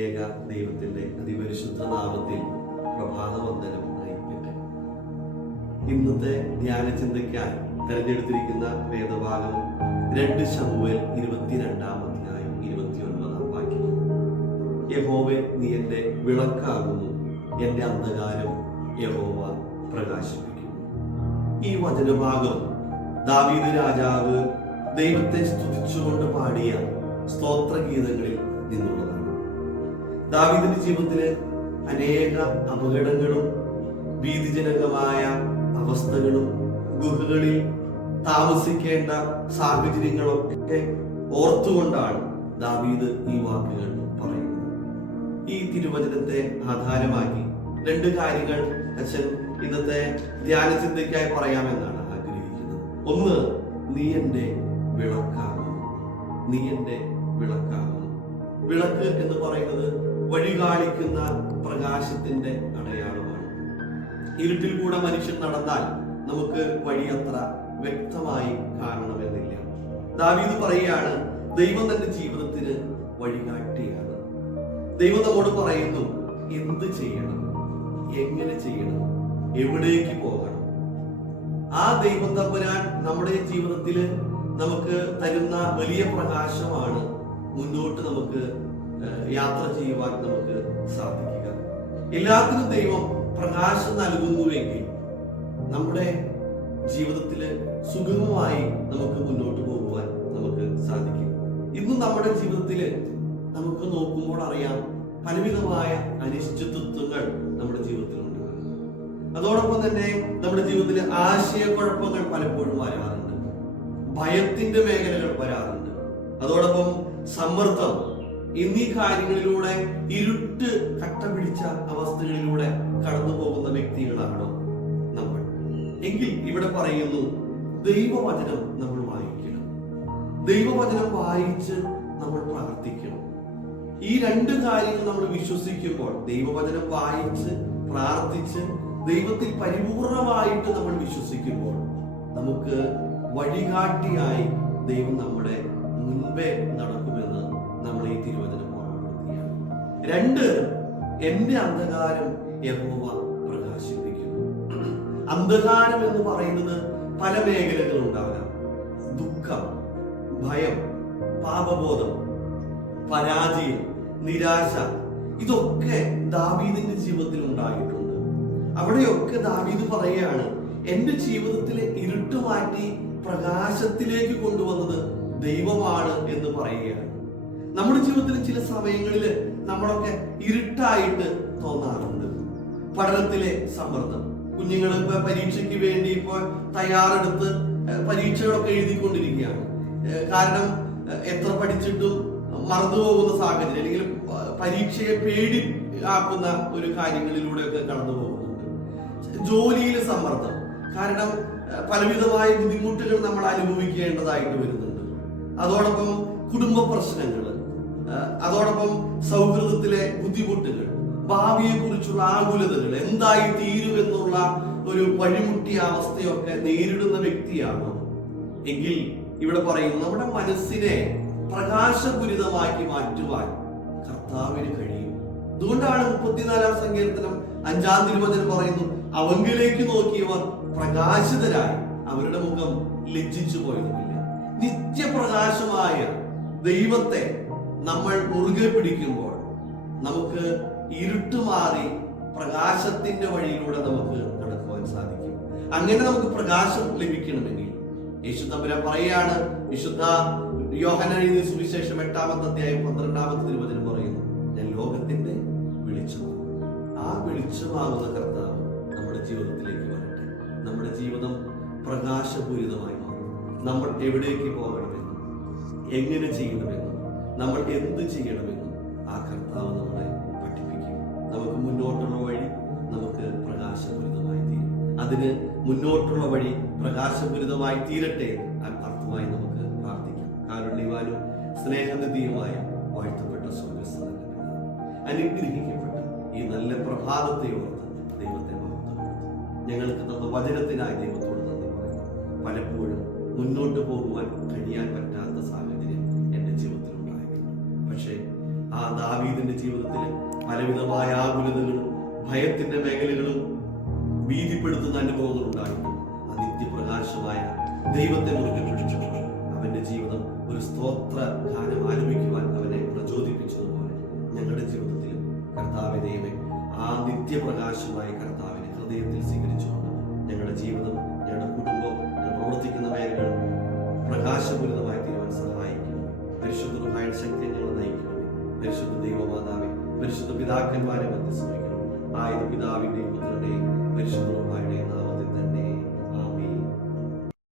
ഏക ദൈവത്തിന്റെ അതിപരിശുദ്ധ നാമത്തിൽ പ്രഭാതവന്ദനം അറിയിക്കട്ടെ. ഇന്നത്തെ ധ്യാന ചിന്തയ്ക്കായി തെരഞ്ഞെടുത്തിരിക്കുന്ന വേദഭാഗം 2 ശമൂവേൽ 22-ാം അധ്യായം 29-ാം വാക്യം. യഹോവേ, നീ എന്റെ വിളക്കാകുന്നു, എന്റെ അന്ധകാരം യഹോവ പ്രകാശിപ്പിക്കുന്നു. ഈ വചനഭാഗം ദാവീദ് രാജാവ് ദൈവത്തെ സ്തുതിച്ചുകൊണ്ട് പാടിയ സ്തോത്രഗീതങ്ങളിൽ നിന്നുള്ളതാണ്. ദാവീദിന്റെ ജീവിതത്തില് അനേക അപകടങ്ങളും ഭീതിജനകമായ അവസ്ഥകളും ഗുഹകളിൽ താമസിക്കേണ്ട സാഹചര്യങ്ങളൊക്കെ ഓർത്തുകൊണ്ടാണ് ദാവീദ് ഈ വാക്കുകൾ പറയുന്നത്. ഈ തിരുവചനത്തെ ആധാരമാക്കി 2 കാര്യങ്ങൾ അച്ഛൻ ഇന്നത്തെ ധ്യാന ചിന്തയ്ക്കായി പറയാമെന്നാണ് ആഗ്രഹിക്കുന്നത്. ഒന്ന്, നീ എന്റെ വിളക്കാകുന്നു. നീ എന്റെ വിളക്കാകുന്നു. വിളക്ക് എന്ന് പറയുന്നത് വഴി കാണിക്കുന്ന പ്രകാശത്തിന്റെ അടയാളമാണ്. ഇരുട്ടിൽ കൂടെ മനുഷ്യൻ നടന്നാൽ നമുക്ക് വഴി അത്ര വ്യക്തമായി കാണണമെന്നില്ല. ദാവീദ് പറയുകയാണ്, ദൈവം തന്റെ ജീവിതത്തിന് വഴികാട്ടിയാണ്. ദൈവം നമ്മോട് പറയുന്നു എന്ത് ചെയ്യണം, എങ്ങനെ ചെയ്യണം, എവിടേക്ക് പോകണം. ആ ദൈവം തമ്പുരാൻ നമ്മുടെ ജീവിതത്തിൽ നമുക്ക് തരുന്ന വലിയ പ്രകാശമാണ് മുന്നോട്ട് നമുക്ക് യാത്ര ചെയ്യുവാൻ നമുക്ക് സാധിക്കുക. എല്ലാത്തിനും ദൈവം പ്രകാശം നൽകുന്നുവെങ്കിൽ നമ്മുടെ ജീവിതത്തിൽ സുഗമമായി നമുക്ക് മുന്നോട്ട് പോകുവാൻ നമുക്ക് സാധിക്കും. ഇന്നും നമ്മുടെ ജീവിതത്തിൽ നമുക്ക് നോക്കുമ്പോൾ അറിയാം, പലവിധമായ അനിശ്ചിതത്വങ്ങൾ നമ്മുടെ ജീവിതത്തിൽ ഉണ്ടാകും. അതോടൊപ്പം തന്നെ നമ്മുടെ ജീവിതത്തിൽ ആശയക്കുഴപ്പങ്ങൾ പലപ്പോഴും വരാറുണ്ട്. ഭയത്തിന്റെ മേഖലകൾ വരാറുണ്ട്. അതോടൊപ്പം സമ്മർദ്ദം എന്നീ കാര്യങ്ങളിലൂടെ ഇരുട്ട് കട്ട പിടിച്ച അവസ്ഥകളിലൂടെ കടന്നു പോകുന്ന വ്യക്തികളാണോ നമ്മൾ എങ്കിൽ ഇവിടെ പറയുന്നു, ദൈവവചനം നമ്മൾ വായിക്കണം. ദൈവവചനം വായിച്ച് നമ്മൾ പ്രാർത്ഥിക്കണം. ഈ 2 കാര്യങ്ങൾ നമ്മൾ വിശ്വസിക്കുമ്പോൾ, ദൈവവചനം വായിച്ച് പ്രാർത്ഥിച്ച് ദൈവത്തിൽ പരിപൂർണമായിട്ട് നമ്മൾ വിശ്വസിക്കുമ്പോൾ, നമുക്ക് വഴികാട്ടിയായി ദൈവം നമ്മുടെ മുൻപേ നടക്കുമെന്ന് നമ്മൾ ഈ തിരുവചനം ഓർമ്മപ്പെടുത്തുകയാണ്. 2, എന്റെ അന്ധകാരം യഹോവ പ്രകാശിപ്പിക്കുന്നു. അന്ധകാരം എന്ന് പറയുന്നത് പല മേഖലകളും ഉണ്ടാകാം. ദുഃഖം, ഭയം, പാപബോധം, പരാജയം, നിരാശ, ഇതൊക്കെ ദാവീദിന്റെ ജീവിതത്തിൽ ഉണ്ടായിട്ടുണ്ട്. അവിടെയൊക്കെ ദാവീദ് പറയുകയാണ്, എന്റെ ജീവിതത്തിലെ ഇരുട്ട് മാറ്റി പ്രകാശത്തിലേക്ക് കൊണ്ടുവന്നത് ദൈവമാണ് എന്ന് പറയുകയാണ്. നമ്മുടെ ജീവിതത്തിൽ ചില സമയങ്ങളിൽ നമ്മളൊക്കെ ഇരുട്ടായിട്ട് തോന്നാറുണ്ട്. പഠനത്തിലെ സമ്മർദ്ദം, കുഞ്ഞുങ്ങൾ ഇപ്പൊ പരീക്ഷയ്ക്ക് വേണ്ടി ഇപ്പോൾ തയ്യാറെടുത്ത് പരീക്ഷകളൊക്കെ എഴുതിക്കൊണ്ടിരിക്കുകയാണ്. കാരണം എത്ര പഠിച്ചിട്ടും മറന്നുപോകുന്ന സാഹചര്യം, അല്ലെങ്കിൽ പരീക്ഷയെ പേടി ആക്കുന്ന ഒരു കാര്യങ്ങളിലൂടെയൊക്കെ കടന്നു പോകുന്നുണ്ട്. ജോലിയിലെ സമ്മർദ്ദം, കാരണം പലവിധമായ ബുദ്ധിമുട്ടുകൾ നമ്മൾ അനുഭവിക്കേണ്ടതായിട്ട് വരുന്നുണ്ട്. അതോടൊപ്പം കുടുംബ പ്രശ്നങ്ങൾ, അതോടൊപ്പം സൗഹൃദത്തിലെ ബുദ്ധിമുട്ടുകൾ, ഭാവിയെ കുറിച്ചുള്ള ആകുലതകൾ, എന്തായി തീരുമെന്നുള്ള ഒരു വഴിമുട്ടിയ അവസ്ഥയൊക്കെ നേരിടുന്ന വ്യക്തിയാണോ എങ്കിൽ ഇവിടെ പറയുന്നു, നമ്മുടെ മനസ്സിനെ പ്രകാശപൂരിതമാക്കി മാറ്റുവാൻ കർത്താവിന് കഴിയും. അതുകൊണ്ടാണ് 34-ാം സങ്കീർത്തനം 5-ാം തിരുവചനം പറയുന്നു, അവങ്കിലേക്ക് നോക്കിയവർ പ്രകാശിതരായി, അവരുടെ മുഖം ലജ്ജിച്ചു പോയതുമില്ല. നിത്യപ്രകാശമായ ദൈവത്തെ നമ്മൾ മുറുകെ പിടിക്കുമ്പോൾ നമുക്ക് ഇരുട്ട് മാറി പ്രകാശത്തിന്റെ വഴിയിലൂടെ നമുക്ക് നടക്കുവാൻ സാധിക്കും. അങ്ങനെ നമുക്ക് പ്രകാശം ലഭിക്കണമെങ്കിൽ യേശു തമ്പുരാൻ പറയുകയാണ്, വിശുദ്ധ യോഹന്നാൻ എഴുതിയ സുവിശേഷം 8-ാമത്തെ അധ്യായം 12-ാമത്തെ തിരുവചനം പറയുന്നു, ഞാൻ ലോകത്തിന്റെ വെളിച്ചമാണ്. ആ വെളിച്ചമാകുന്ന കർത്താവ് നമ്മുടെ ജീവിതത്തിലേക്ക് വരട്ടെ. നമ്മുടെ ജീവിതം പ്രകാശപൂരിതമായി മാറും. നമ്മൾ എവിടേക്ക് പോകണമെന്നും എങ്ങനെ ചെയ്യണമെന്നും നമ്മൾ എന്ത് ചെയ്യണമെന്നും ആ കർത്താവ് നമ്മളെ പഠിപ്പിക്കും. നമുക്ക് മുന്നോട്ടുള്ള വഴി നമുക്ക് പ്രകാശപൂരിതമായി തീരും. അതിന് മുന്നോട്ടുള്ള വഴി പ്രകാശപൂരിതമായി തീരട്ടെ അർത്ഥമായി നമുക്ക് പ്രാർത്ഥിക്കാം. കാരുണ്യവാനും സ്നേഹനിധിയുമായ വാഴ്ത്തപ്പെട്ട സ്വർഗ്ഗസ്ഥനായ പിതാവേ, അനുഗ്രഹിക്കപ്പെട്ട ഈ നല്ല പ്രഭാതത്തെ ഓർത്ത് ദൈവത്തെ മഹത്വപ്പെടുത്തുന്നു. ഞങ്ങൾക്ക് തന്ന വചനത്തിനായി ദൈവത്തോട് നന്ദി പറയുന്നു. പലപ്പോഴും മുന്നോട്ട് പോകുവാൻ കഴിയാൻ പറ്റാത്ത സാഹചര്യം എൻ്റെ ജീവിതത്തിൽ ഉണ്ടായിട്ടുണ്ട്. പക്ഷേ ആ ആ ദാവീദിന്റെ ജീവിതത്തിൽ പലവിധമായ ആകുലതകളും ഭയത്തിന്റെ മേഖലകളും ഭീതിപ്പെടുത്തുന്ന അനുഭവങ്ങൾ ഉണ്ടായിരുന്നു. ആ നിത്യപ്രകാശമായ ദൈവത്തെ മുറുകെ പിടിച്ചപ്പോൾ അവന്റെ ജീവിതം ഒരു സ്തോത്ര ഗാനം ആരംഭിക്കുവാൻ അവനെ പ്രചോദിപ്പിച്ചതുപോലെ ഞങ്ങളുടെ ജീവിതത്തിലും കർത്താവേ ദൈവമേ, ആ നിത്യപ്രകാശമായ കർത്താവിനെ ഹൃദയത്തിൽ സ്വീകരിച്ചുകൊണ്ട് ഞങ്ങളുടെ ജീവിതം, ഞങ്ങളുടെ കുടുംബം, ഞങ്ങൾ പ്രവർത്തിക്കുന്ന മേഖലകൾ പ്രകാശപൂരിതമായി തീരുവാൻ സഹായിക്കണം. പരിശുദ്ധ റുഹായുടെ ശക്തിയെ ഞങ്ങൾ നയിക്കണമേ. പരിശുദ്ധ ദൈവമാതാവേ, പരിശുദ്ധ പിതാക്കന്മാരെ മധ്യസ്ഥ വഹിക്കണം. ആയത് പിതാവിന്റെയും പുത്രന്റെയും പരിശുദ്ധ റുഹായുടെയും നാമത്തിൽ തന്നെ.